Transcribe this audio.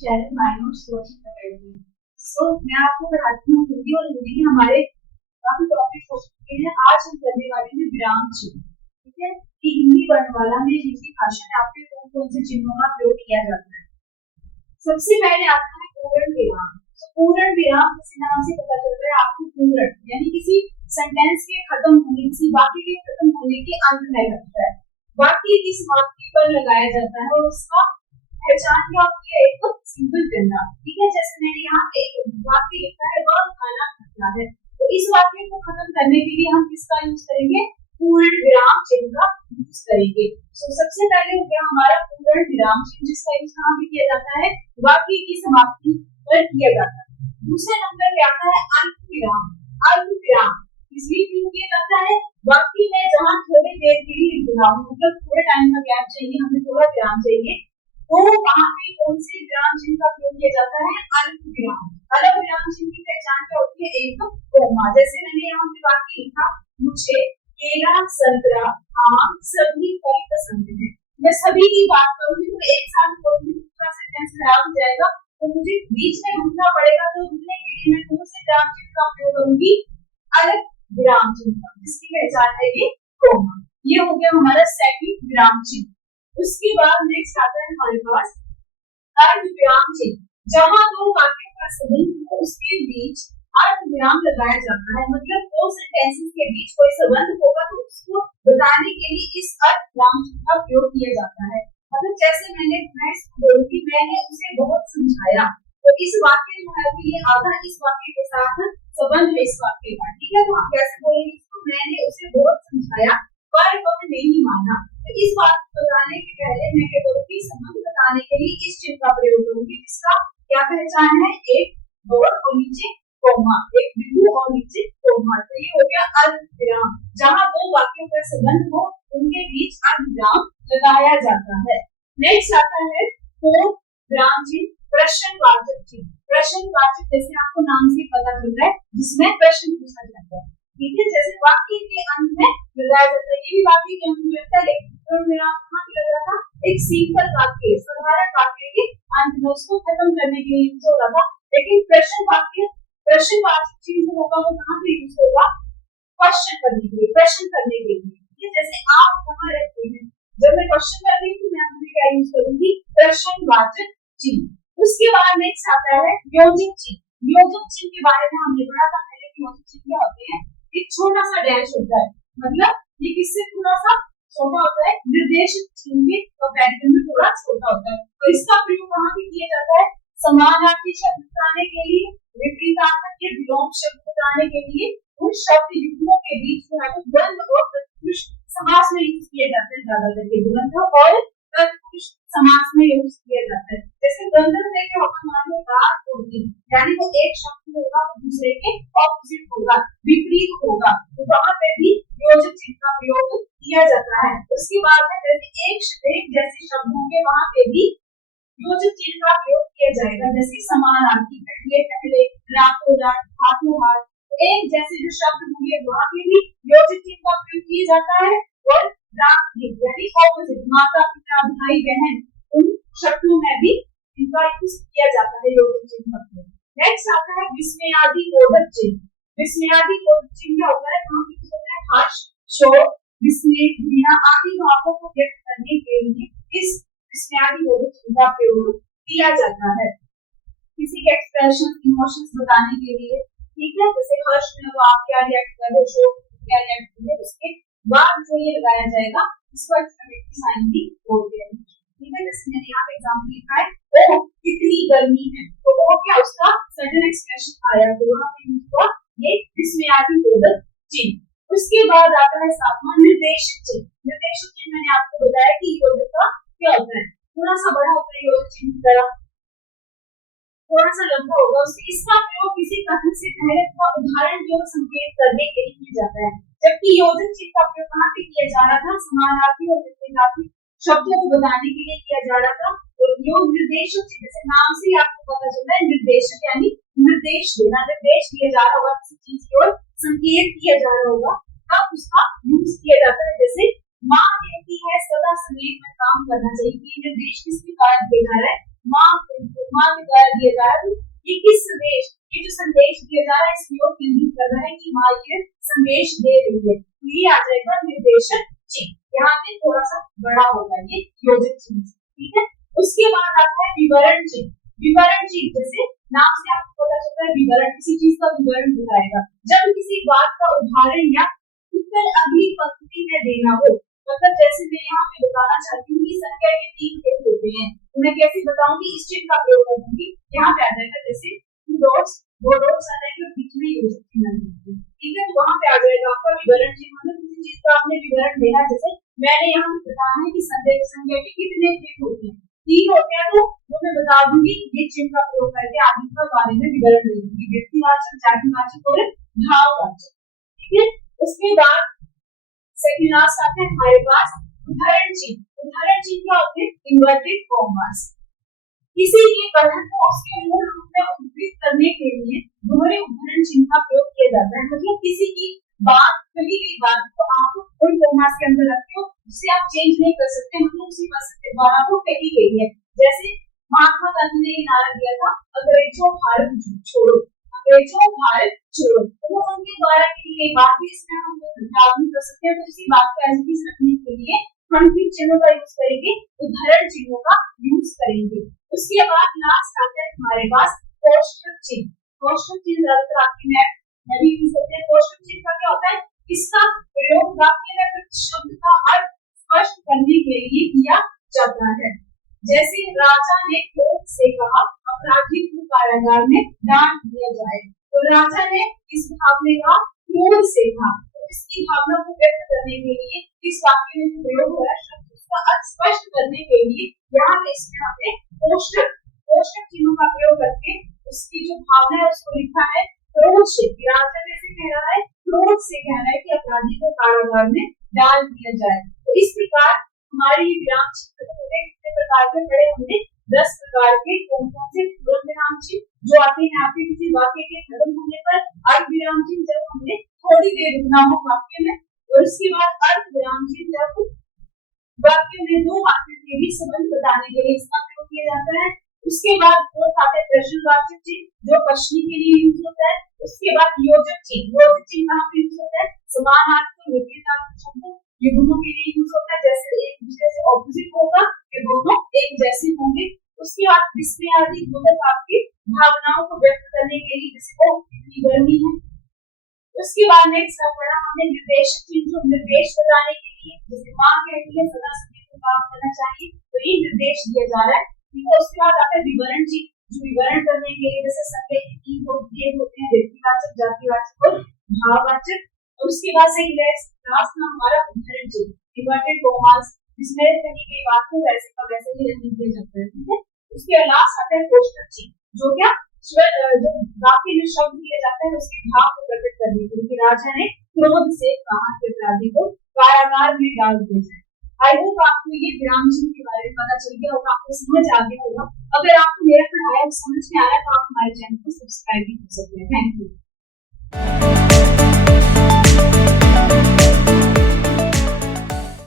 Channel minus social academy. So मैं आपको पढ़ाती हूँ हिंदी और हिंदी में हमारे काफी टॉपिक हो चुके हैं। आज हम करने वाले हैं विराम चिन्ह। ठीक है कि हिंदी वर्णमाला में हिंदी भाषा में आपके कौन कौन से चिन्हों का प्रयोग किया जाता है। सबसे पहले आता है पूर्ण विराम। तो पूर्ण विराम किसी नाम से पता चलता है आपको पूर्ण यानी किसी सेंटेंस के खत्म होने, किसी वाक्य के खत्म होने के अंत में लगता है। वाक्य की समाप्ति पर लगाया जाता है और उसका पहचान क्या होती है, एक सिंपल करना। ठीक है, जैसे मैंने यहाँ पे एक वाक्य लिखा है वह खाना खा है, तो इस वाक्य को खत्म करने के लिए हम किसका यूज करेंगे, पूर्ण विराम चिन्ह का यूज करेंगे। तो सबसे पहले हो गया हमारा पूर्ण विराम चिन्ह, जिसका यूज कहाँ पे किया जाता है, वाक्य की समाप्ति पर किया जाता है। दूसरे नंबर पे आता है अल्प विराम। अल्प विराम इसलिए क्यों किया जाता है, वाक्य में जहाँ थोड़ी देर के लिए विराम, मतलब थोड़े टाइम का गैप चाहिए, हमें थोड़ा विराम चाहिए, तो वहां पे कौन से विराम चिन्ह का प्रयोग किया जाता है, अल्प विराम। अल्प विराम चिन्ह की पहचान क्या होती है, एक कोमा। जैसे मैंने यहाँ पे वाक्य लिखा, मुझे केला संतरा आम सभी फल पसंद है। मैं सभी की बात करूंगी तो एक साथ बोलूंगी पूरा सेंटेंस खराब हो जाएगा, तो मुझे बीच में रुकना पड़ेगा। तो रुकने के लिए मैं कौन से विराम चिन्ह का प्रयोग करूंगी, अल्प विराम चिन्ह का, जिसकी पहचान है ये कोमा। ये हो गया हमारा सेकंड विराम चिन्ह। उसके बाद नेक्स्ट आता है हमारे पास अर्ध विराम चिन्ह। जहां दो वाक्यों का संबंध हो उसके बीच अर्ध विराम लगाया जाता है, मतलब दो सेंटेंसेस के बीच कोई संबंध होगा तो उसको बताने के लिए इस अर्ध विराम चिन्ह का प्रयोग किया जाता है। मतलब जैसे मैं इसको बोलूंगी, मैंने उसे बहुत समझाया, तो इस वाक्य जो है ये आधा इस वाक्य के साथ संबंध है इस वाक्य का। ठीक है, तो हम कैसे बोलेंगे इसको, मैंने उसे बहुत समझाया पर वह नहीं माना। तो इस बात को बताने के पहले मैं क्या करूंगी, संबंध बताने के लिए इस चिन्ह का प्रयोग करूंगी, जिसका क्या पहचान है, एक डॉट और नीचे कोमा, एक बिंदु और नीचे कोमा। तो ये हो गया अर्ध विराम। जहां दो वाक्यों का संबंध हो उनके बीच अर्ध विराम लगाया जाता है। नेक्स्ट आता है पूर्ण विराम चिन्ह, प्रश्नवाचक चिन्ह। प्रश्नवाचक जैसे आपको नाम से पता चल रहा है, जिसमें प्रश्न पूछा जाता है। ठीक है, जैसे वाक्य के अंत में लगाया जाता है, ये भी वाक्य के अंत में लगता है, लेकिन पूर्ण विराम कहाँ पे लगा था, एक सिंपल वाक्य, साधारण वाक्य के अंत में उसको खत्म करने के लिए यूज हो रहा था। लेकिन प्रश्नवाचक चिन्ह जो होगा वो कहाँ पे यूज होगा, क्वेश्चन करने के लिए, प्रश्न करने के लिए। ठीक है, जैसे आप कहाँ रहते हैं, जब मैं क्वेश्चन कर रही हूँ मैं यहाँ क्या यूज करूंगी, प्रश्नवाचक चिन्ह। उसके बाद नेक्स्ट आता है योजित चिन्ह। योजित चिन्ह के बारे में हमने पढ़ा था पहले कि योजित चिन्ह क्या होते हैं, एक छोटा सा डैश होता है, मतलब ये किससे थोड़ा सा छोटा होता है, निर्देशक चिन्ह के कंपैरिजन में थोड़ा छोटा होता है। तो इसका प्रयोग कहाँ पे किया जाता है, समानार्थी शब्द बताने के लिए, विपरीतार्थक या विलोम शब्द बताने के लिए, उन शब्द युग्मों के बीच जो है वो द्वंद्व और तत्पुरुष समास में यूज किए जाते हैं। ज्यादातर के द्वंद्व और तत्पुरुष समास में यूज किया जाता है। जैसे द्वंद्व में क्या होगा, मान लो रात होगी, यानी वो एक शब्द होगा वो दूसरे के ऑपोजिट होगा, विपरीत होगा, तो वहां पे भी योजित चिन्ह का प्रयोग किया जाता है। उसके बाद में जैसे एक जैसे शब्द होंगे वहां पे भी योजित चिन्ह का प्रयोग किया जाएगा। जैसे समानार्थी, पहले, रातों रात, हाथों हाथ, एक जैसे जो शब्द होंगे वहां पे भी योजित चिन्ह का प्रयोग किया जाता है। और यानी ऑपोजिट, माता पिता भाई बहन, उन शब्दों में भी इनका यूज किया जाता है योजित चिन्ह का प्रयोग। नेक्स्ट आता है विस्मयादि बोधक चिन्ह। विस्मयादि बोधक चिन्ह क्या होता है, कहाँ पे होता है, हर्ष, शोक, विस्मय, घृणा आदि भावों को व्यक्त करने के लिए इस विस्मयादि बोधक चिन्ह का प्रयोग किया जाता है। किसी के एक्सप्रेशन, इमोशंस बताने के लिए। ठीक है, जैसे हर्ष में तो आप क्या रिएक्ट कर रहे हो, शोक क्या रिएक्ट कर रहे हो, उसके बाद जो ये लगाया जाएगा इसको एक्सक्लेमेटरी साइन भी बोलते हैं। ठीक है, जैसे मैंने यहाँ पे एग्जांपल लिखा है, ओह कितनी गर्मी है, तो वो क्या उसका सडन एक्सप्रेशन आया, तो वहां पे यूज हुआ ये विस्मयादि बोधक चिन्ह। उसके बाद आता है सातवां निर्देशक चिन्ह। निर्देशक चिन्ह मैंने आपको बताया कि योजित का क्या होता है, थोड़ा सा बड़ा होता है योजित चिन्ह की तरह, थोड़ा सा लंबा होगा। इसका प्रयोग किसी कथन से पहले का उदाहरण जो संकेत करने के लिए किया जाता है। जबकि योजित चिन्ह का प्रयोग कहाँ पे किया जा रहा था, समानार्थी और विपरीतार्थी शब्दों को बताने के लिए किया जा रहा था। और योग निर्देशक चिन्ह, जैसे नाम से ही आपको पता चलता है, निर्देशक यानी निर्देश देना, निर्देश दिया जा रहा होगा किसी चीज की ओर, संकेत किया जा रहा होगा, तब उसका यूज किया जाता है। जैसे माँ कहती है सदा समेत में काम करना चाहिए, निर्देश किसके कारण दिया जा रहा है, माँ माँ के द्वारा दिया जा रहा है। ये किस संदेश, ये जो संदेश दिया जा रहा है इसकी ओर केंद्रित कर रहा है कि माँ ये संदेश दे रही है। तो ये आ जाएगा निर्देशक चिन्ह। यहाँ पे थोड़ा सा बड़ा होगा ये योजक चिन्ह, ठीक है। उसके बाद आता है विवरण चिन्ह। विवरण चिन्ह जैसे नाम से आपको पता चलता है विवरण, किसी चीज का विवरण दिखाएगा। जब किसी बात का उदाहरण या उत्तर अगली पंक्ति में देना हो, मतलब जैसे मैं यहाँ पे बताना चाहती हूँ कि संख्या के 3 भेद होते हैं, तो मैं कैसे बताऊंगी, इस चिन्ह का प्रयोग करूंगी। यहाँ पे आ जाएगा जैसे दो डॉट्स आ जाएंगे, बीच में योजक चिन्ह आ जाएगा, ठीक है। तो वहां पे आ जाएगा आपका विवरण चिन्ह, मतलब किसी चीज का आपने विवरण देना। जैसे मैंने यहाँ पे बताया है कि संख्या के कितने भेद होते हैं, 3 होते हैं, तो मैं बता दूंगी ये चिन्ह का प्रयोग करके आदि का बारे में विवरण दे दूंगी। व्यक्तिवाचक, जातिवाचक और भाववाचक, ठीक है। उसके बाद सेकंड लास्ट आता है हमारे पास उदाहरण चिन्ह। उदाहरण चिन्ह क्या होते हैं, इन्वर्टेड कॉमास। किसी भी कथन को उसके मूल रूप में उद्धृत करने के लिए दोहरे उदाहरण चिन्ह का प्रयोग किया जाता है। मतलब किसी की बात, कही गई बात को आप उन कॉमास के अंदर रखते हो, उसे आप चेंज नहीं कर सकते, मतलब उसी पद के द्वारा वो कही गई है। जैसे महात्मा गांधी ने नारा दिया था, अंग्रेजों भारत छोड़ो, अंग्रेजों भारत छोड़ो, तो उनके द्वारा की गई बात है, इसमें हम बदलाव नहीं कर सकते। तो इसी बात को एज इट इज रखने के लिए हम किन चिन्हों का यूज करेंगे, उदाहरण चिन्हों का यूज करेंगे। उसके बाद लास्ट आता है हमारे पास कोष्ठक चिन्ह। कोष्ठक चिन्ह ज्यादातर आपकी मैथ में भी यूज होते हैं। कोष्ठक चिन्ह का क्या होता है, इसका प्रयोग वाक्य में कुछ शब्द का अर्थ स्पष्ट करने के लिए किया जाता है। जैसे राजा ने क्रोध से कहा, अपराधी को कारागार में डाल दिया जाए, तो राजा ने इस भावना का क्रोध से कहा, तो इसकी भावना को व्यक्त करने के लिए इस वाक्य में जो प्रयोग हो रहा है शब्द, उसका अर्थ स्पष्ट करने के लिए यहाँ पे इसमें हमने कोष्ठक चिन्हों का प्रयोग करके उसकी जो भावना है उसको लिखा है क्रोध से। राजा कैसे कह रहा है, क्रोध से कह रहा है कि अपराधी को कारागार में डाल दिया जाए। तो इस प्रकार हमारे ये विराम चिन्ह कितने प्रकार के पढ़े हमने, 10 प्रकार के। कौन कौन से, पूर्ण विराम चिन्ह जो आते हैं आपके किसी वाक्य के खत्म होने पर, अर्ध विराम चिन्ह जब हमने थोड़ी देर रुकना हो वाक्य में, और उसके बाद अर्ध विराम चिन्ह जब वाक्य में दो वाक्य के बीच संबंध बताने के लिए इसका प्रयोग किया जाता है। उसके बाद फोर्थ आता है प्रश्नवाचक चिन्ह जो प्रश्न के लिए यूज होता है। उसके बाद योजक चिन्ह, योजक चिन्ह कहाँ पे यूज होता है, समानार्थक विपरीतार्थक शब्दों युग्मों के लिए यूज होता है। जैसे एक दूसरे से ऑपोजिट होगा, ये दोनों एक जैसे होंगे। उसके बाद विस्मयादि बोधक आपकी भावनाओं को व्यक्त करने के लिए, जैसे ओ कितनी गर्मी है। उसके बाद नेक्स्ट पढ़ा हमने निर्देशक चिन्ह जो निर्देश बताने के लिए, जैसे माँ कहती है सदा सभी को काम करना चाहिए, तो ये निर्देश दिया जा रहा है, ठीक है। उसके बाद आता है विवरण चिन्ह जो विवरण करने के लिए, जैसे संख्या के 3 भेद होते हैं, व्यक्तिवाचक, जातिवाचक और भाववाचक। और उसके बाद से लास्ट में हमारा उदाहरण चिन्ह इन्वर्टेड कॉमास, जिसमें कहीं कई बात को वैसे का वैसे ही रहने दिया जाता है, ठीक है। उसके बाद लास्ट आता है कोष्ठक चिन्ह जो क्या जो वाक्य में शब्द दिए जाते हैं उसके भाव को प्रकट करने के लिए। राजा ने क्रोध से कहा कि अपराधी को कारागार में डाल दिया जाए। आई होप आपको ये विराम चिन्ह के बारे में पता चल गया होगा, आपको समझ आ गया होगा। अगर आपको मेरा पढ़ाया समझ में आ रहा है तो आप हमारे चैनल को सब्सक्राइब भी कर सकते हैं। Thank you.